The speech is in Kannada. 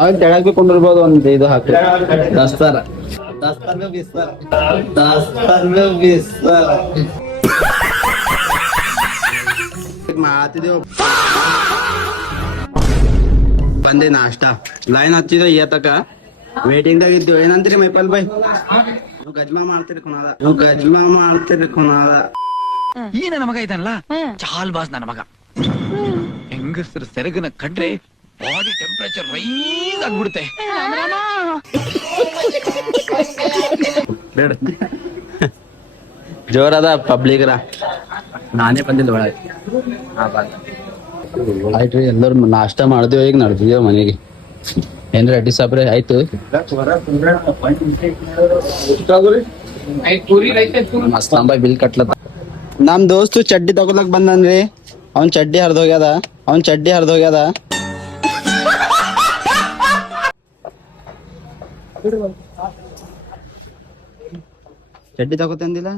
ಅವ್ನು ತೆಳಗ್ ಬಿ ಕೊಂಡಿರ್ಬೋದು ಒಂದು ಇದು ಹಾಕಿ ದಸ್ತಾರ ದಸ್ತಾರ ಬಿಸ್ತಾರ ದಸ್ತಾರ ಬಿಸ್ತಾರ ಮಾಡ್ತಿದ್ದೇವು ಬಂದೆ ನಾಷ್ಟ ಲೈನ್ ಹಚ್ಚಿದ ತಕ ವೇಟಿಂಗ್ ದಾಗ ಇದ್ದೇವೆ ಏನಂತೀರಿ ಮೈಪಲ್ ಬಾಯ್ ನೀವು ಗಜ್ಮಾ ಮಾಡ್ತೀರಿ ಖುನಾದ ಈ ನನ್ನ ಮಗ ಇದ್ದಾನಲ್ಲ ಚಾಲ್ ಬಾಸ್ ನನ್ನ ಮಗ ಹೆಂಗಸರು ಸೆರಗನ ಕಂಡ್ರೆ ಬಾಡಿ ಟೆಂಪರೇಚರ್ ರೈಸ್ ಆಗ್ಬಿಡುತ್ತೆ. ಜೋರದ ಪಬ್ಲಿಕ್ರ ನಾನೇ ಬಂದಿಲ್ಲ ಒಳಗೆ ಆಯ್ತ್ರಿ ಎಲ್ಲರೂ ನಾಷ್ಟ ಮಾಡಿದ್ವಿ ಈಗ ನಡ್ದಿದ್ದೇವೆ ಮನೆಗೆ ಏನ್ರಿ ಅಡ್ಡಿ ಸಾಬ್ರೆ ಆಯ್ತು ಮಸ್ತಾಂಬಾಯ್ ಬಿಲ್ ಕಟ್ಲತ್ತ ನಮ್ ದೋಸ್ತು ಚಡ್ಡಿ ತಗೊಳಕ್ ಬಂದನ್ರಿ ಅವ್ನ್ ಚಡ್ಡಿ ಹರಿದೋಗ್ಯದ ಚಡ್ಡಿ ತಗೋತಂದಿಲ್ಲ